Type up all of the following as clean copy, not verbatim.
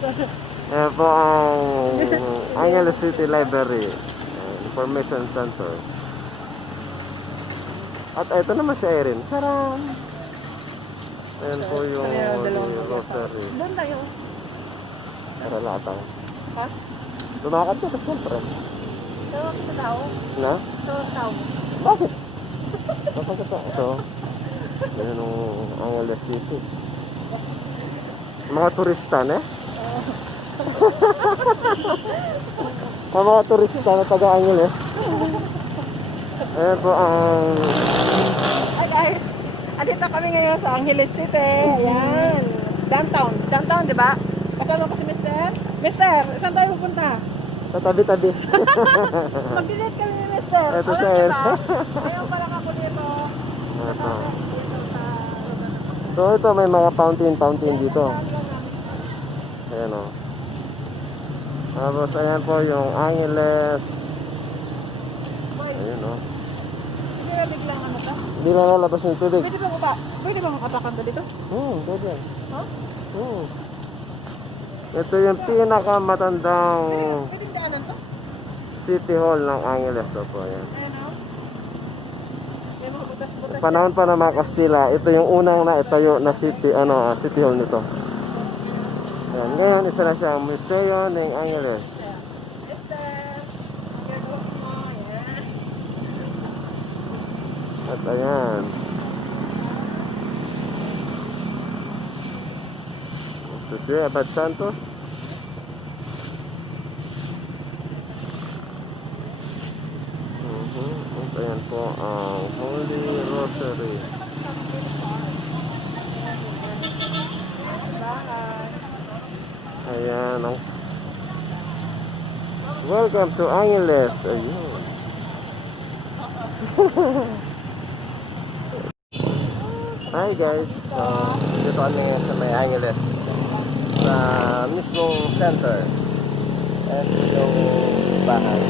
Ayan po ang Angeles City Library Information Center. At ito naman si Erin. Charan! Ayan po yung rosary. Doon tayo. Para latang. Ha? Lumakad ka pa siyempre. Tawag kita tao. Na? Tawag tao. Bakit? Bakit ito? Ito. Ayan yung Angeles City. Mga turista na eh. Mga turista na taga-Angeles. Ayan po ang... Hi guys. Andito kami ngayon sa Angeles City. Ayan. Downtown. Downtown, di ba? Kasama ko si Mister. Mister, saan tayo pupunta? sa tabi-tabi. Mag-delete kami ni Mister. Ito Ayun, siya. diba? Ayaw parang ako dito. Ito. Dito sa... So ito may mga fountain dito. Ayan o. Tapos ayan po yung Angeles. Ayun o. Hindi na biglang ano to? Hindi na lalabas yung tubig. Pwede bang atakan to dito? Pwede. Huh? Ito yung pinakamatandang Pwede daanan to? City Hall ng Angeles. Opo, ayan. Ayan o. May mga butas-butas. Panahon pa ng mga Kastila, ito yung unang naitayo na city hall nito. Ayan, ngayon isa na siyang museo ng Angeles. Mister. Ayan. At ayan. Ito si Abad Santos. At ayan po ang Holy Rosary. Ayan. Welcome to Angeles. Ayun. Hi guys. Dito kami sa may Angeles. Sa mismong center. At yung bahay.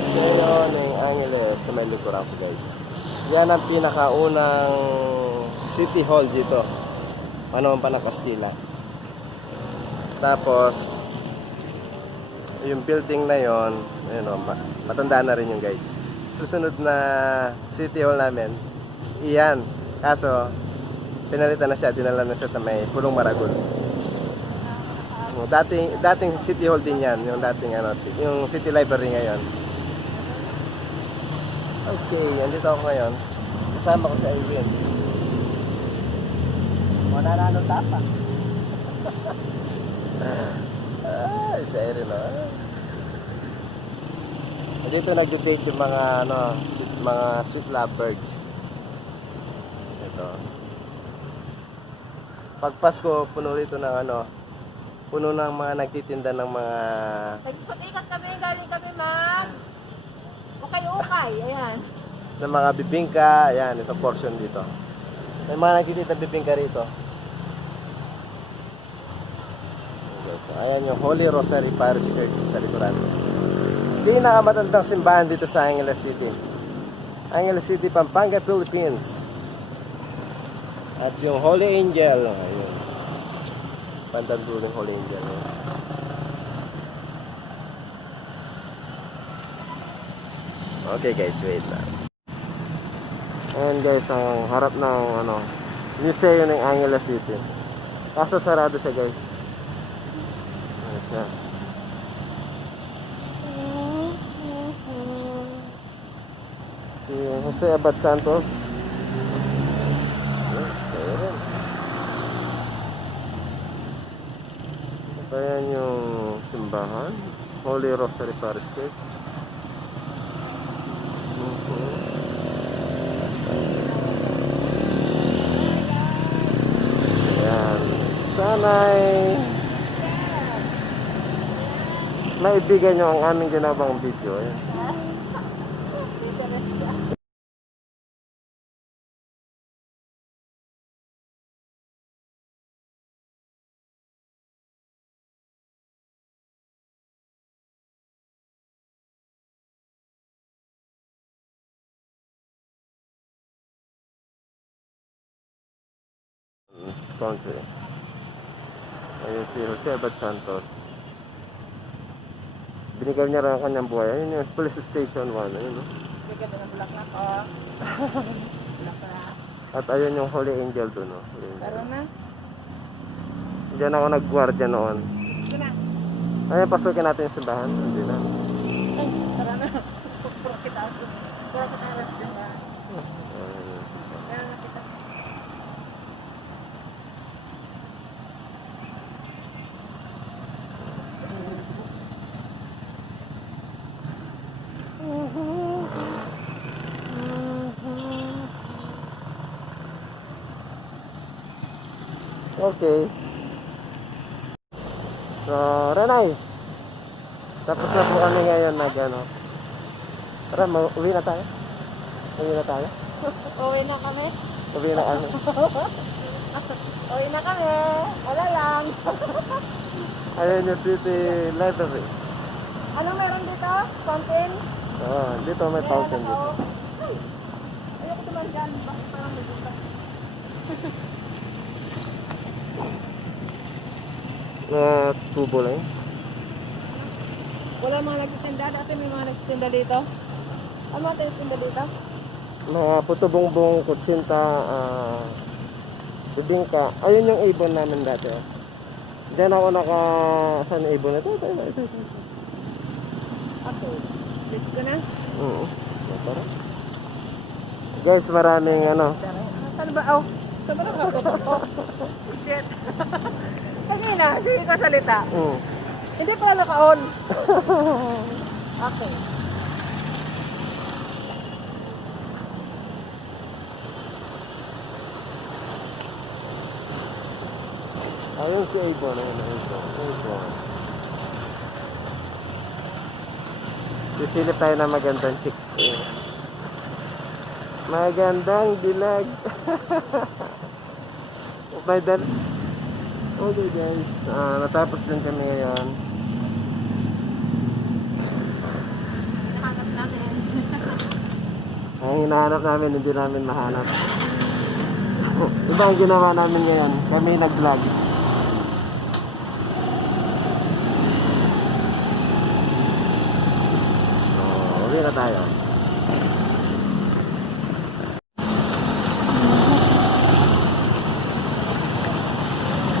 Museo ng Angeles sa may likuran ko guys. Yan ang pinakaunang city hall dito. Panahon pa ng Kastila. Tapos yung building na yon, ayun o, matanda na rin yung guys. Susunod na city hall namin, iyan. Kaso pinalitan na siya, dinala na siya sa may Pulong Maragol. Dating city hall din yan, yung dating yung city library ngayon. Okay, andito ako ngayon. Kasama ko si Irene. Wala na anong tapa. Si Irene, dito nag-date yung mga mga sweet lovebirds. Ito. Pag Pasko, puno rito ng puno ng mga nagtitinda ng mga... Nagpatikat kami, galing kami ukay-ukay, ayan. ng mga bibingka, ayan, ito portion dito. May mga nagtitinda bibingka rito. So, ayan yung Holy Rosary Parish Church sa likuran. Pinakamatandang simbahan dito sa Angeles City. Angeles City, Pampanga, Philippines. At yung Holy Angel, ayun. Pantanduling Holy Angel. Okay guys, wait lang. Ayan guys, ang harap ng museo ng Angeles City. Kaso sarado siya guys. Ayan siya. Si Jose Abad Santos. Ayan. At ayan yung simbahan, Holy Rosary Parish Church. Ayan. Sana'y maibigan nyo ang aming ginawang video. Ayan. Country. Ayun si Jose Abad Santos. Binigay niya rin ang kanyang buhay. Ayun yung Police Station 1. Ayun, no? Sige, doon ang bulaklak ko. Bulaklak. At ayun yung Holy Angel doon. No? Holy Angel. Tara na. Diyan ako nag-guardia noon. Sige na. Ayun, pasukin natin yung simbahan. Hindi na. Ay, tara na. Puro kita. Puro kita aras din ba? Ayun. Kaya na kita. Okay. So, Renay. Tapos na po kami ngayon ano. Tara, uwi na tayo. Uwi na tayo. Uwi na kami. Uwi na kami. Uwi na kami. Wala lang. Ayun yung city library. Anong meron dito? Fountain? Oh, dito may fountain dito. Ay, ayoko naman dyan. Bakit parang may butas? Tubo lang. Wala mga nagtitinda. Dati may mga nagtitinda dito. Ano mga nagtitinda dito? Mga puto-bongbong, kutsinta, bibingka. Ayun yung ibon namin dati. Oh. Diyan ako saan yung ibon? Ito. Okay. Let's go na. Oo. Tara. Guys, maraming Saan ba? Oh. Saan ba ako? Shit. Kanina, sige ka salita. Hindi pala naka-on. Okay. Ayun si ibon. Ibon. Sisilip tayo ng magandang chicks. Magandang dilag. Okay guys, natapos din kami ngayon. Hinahanap natin. Ang hinahanap namin, hindi namin mahanap. Iba ang ginawa namin ngayon. Kami nag-vlog. Uwi na tayo.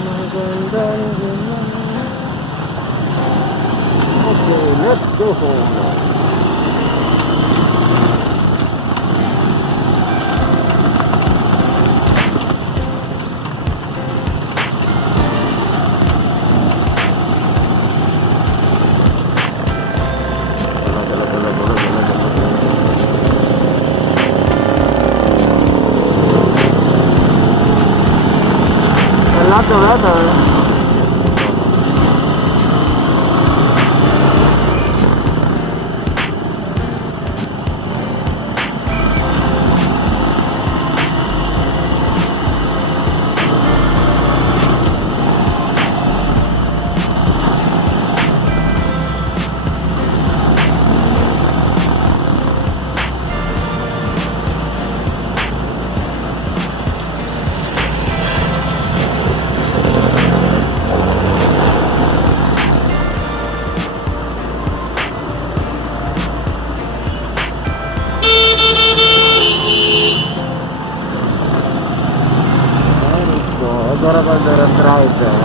Magandang dilag. Okay, let's go home. The weather. Dorong driver.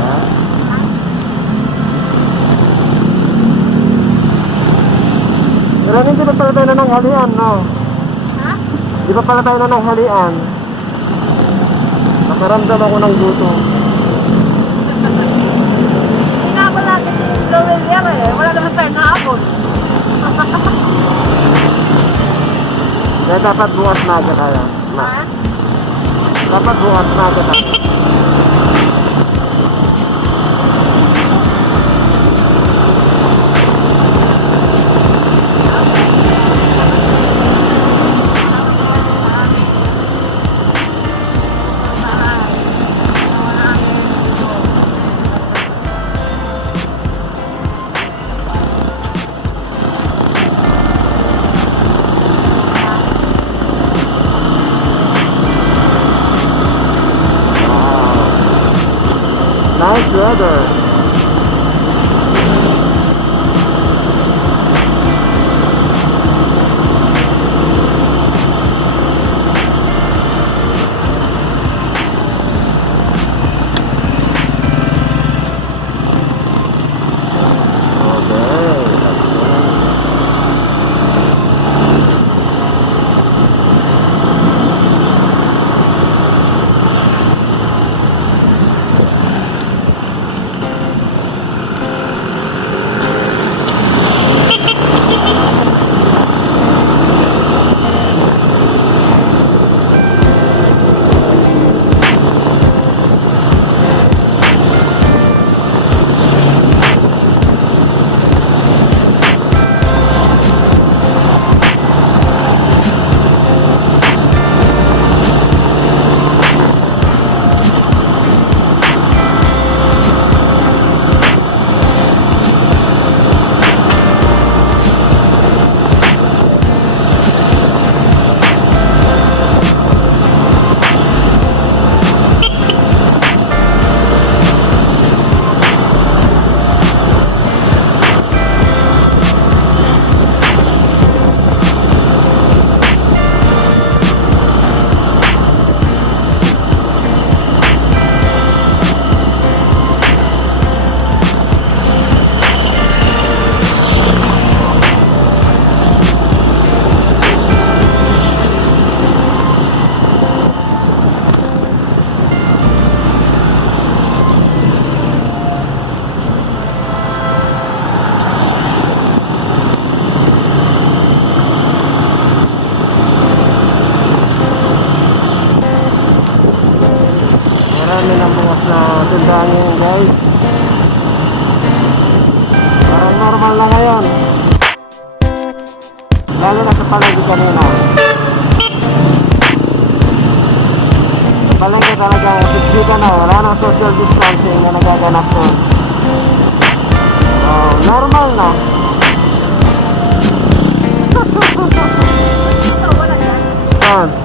Pero hindi pa pala tayo na ng halian, no? Ha? Di pa pala tayo na ng halian. Nakaramdam ako ng gutom. Hinabol natin yung gawin yan eh. Wala naman tayo naabot. Kaya dapat bukas na agad tayo. Ha? Dapat bukas na agad tayo. weather. Okay, let's go. Marami ng bukas na tindahan ngayon, guys. Parang normal na ngayon. Lalo na sa palengke kanina. Sa palengke talaga, siksika na. Wala nang social distancing na nagaganap doon. So, normal na. Ito, wala yan. Saan?